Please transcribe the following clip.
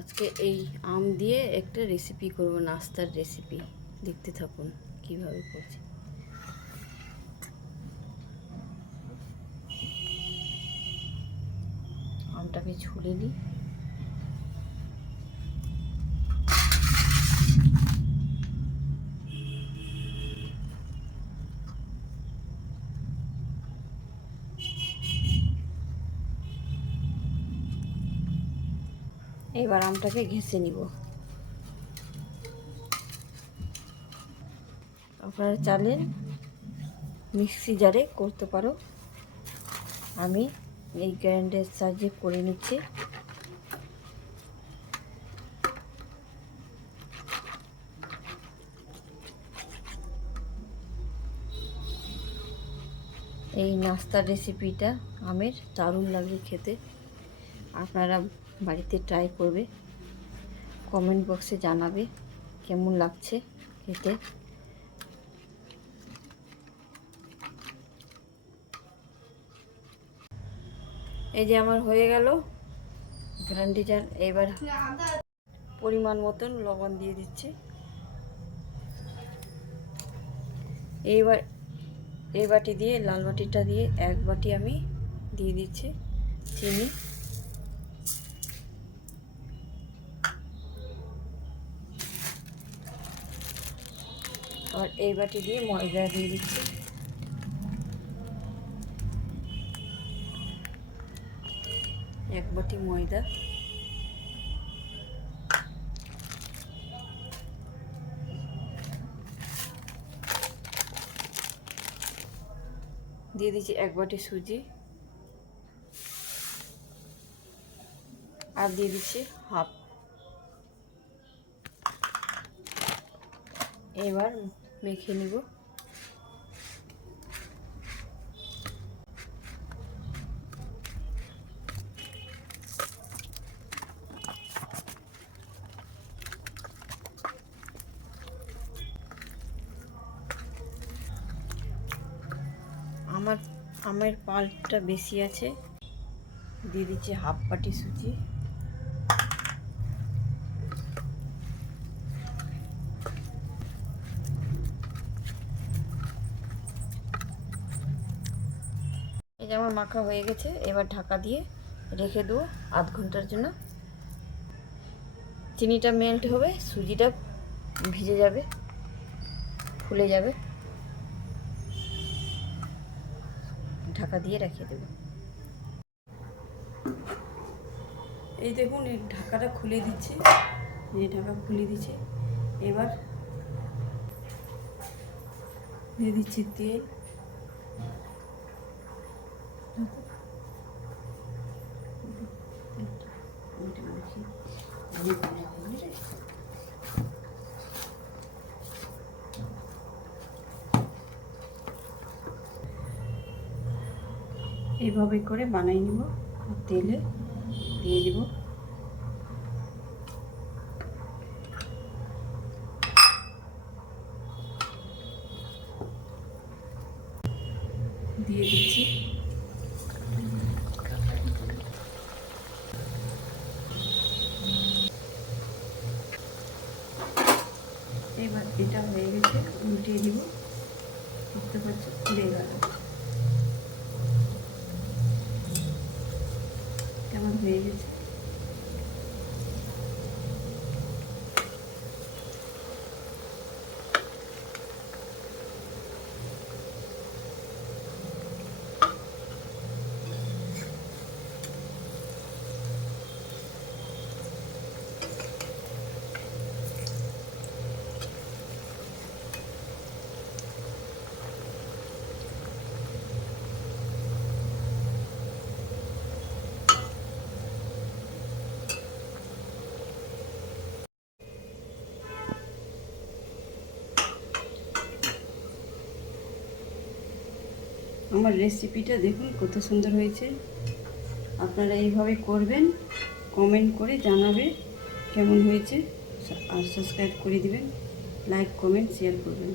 আজকে এই আম দিয়ে একটা রেসিপি করব, নাস্তার রেসিপি দেখতে থাকুন কীভাবে করছি। আমটাকে ছুলে নিই। এবার আমটাকে ঘেঁষে নিব। আপনারা চালেন মিক্সি জারে করতে পারো। আমি এই গ্রাইন্ডের সাহায্যে করে নিচ্ছি। এই নাস্তার রেসিপিটা আমের দারুণ লাগে খেতে। আপনারা বাড়িতে ট্রাই করবে। কমেন্ট বক্সে জানাবে কেমন লাগছে খেতে। এই যে আমার হয়ে গেল। গ্রান্ডিজার এবার পরিমাণ মতন লবণ দিয়ে দিচ্ছি। এইবার এই বাটি দিয়ে, লাল বাটিটা দিয়ে এক বাটি আমি দিয়ে দিচ্ছি চিনি। আর এই বাটি দিয়ে ময়দা দিয়ে দিচ্ছি। এক বাটি ময়দা। দিয়ে দিচ্ছি এক বাটি সুজি। আর দিয়ে দিচ্ছি হাফ। এবার মেখে নিব। আমার আমের পাল্পটা বেশি আছে। দিয়ে দিচ্ছি হাফ বাটি সুজি। এই যে আমার মাখা হয়ে গেছে, এবার ঢাকা দিয়ে রেখে দেবো আধ ঘণ্টার জন্য। চিনিটা মেল্ট হবে, সুজিটা ভিজে যাবে, ফুলে যাবে। ঢাকা দিয়ে রেখে দেব। এই দেখুন, এই ঢাকাটা খুলে দিচ্ছি। এই ঢাকা খুলে দিচ্ছি। এবার দিয়ে দিচ্ছি তেল। এইভাবে করে বানাই নিব তেলে দিয়ে দিব। দিয়ে দিচ্ছি। এবার এটা হয়ে গেছে উল্টিয়ে দিব। দেখতে পাচ্ছি খুলে গেল। কেমন হয়ে গেছে? আমার রেসিপিটা দেখুন কত সুন্দর হয়েছে। আপনারা এইভাবে করবেন কমেন্ট করে জানাবে কেমন হয়েছে, আর সাবস্ক্রাইব করে দিবেন লাইক কমেন্ট শেয়ার করবেন।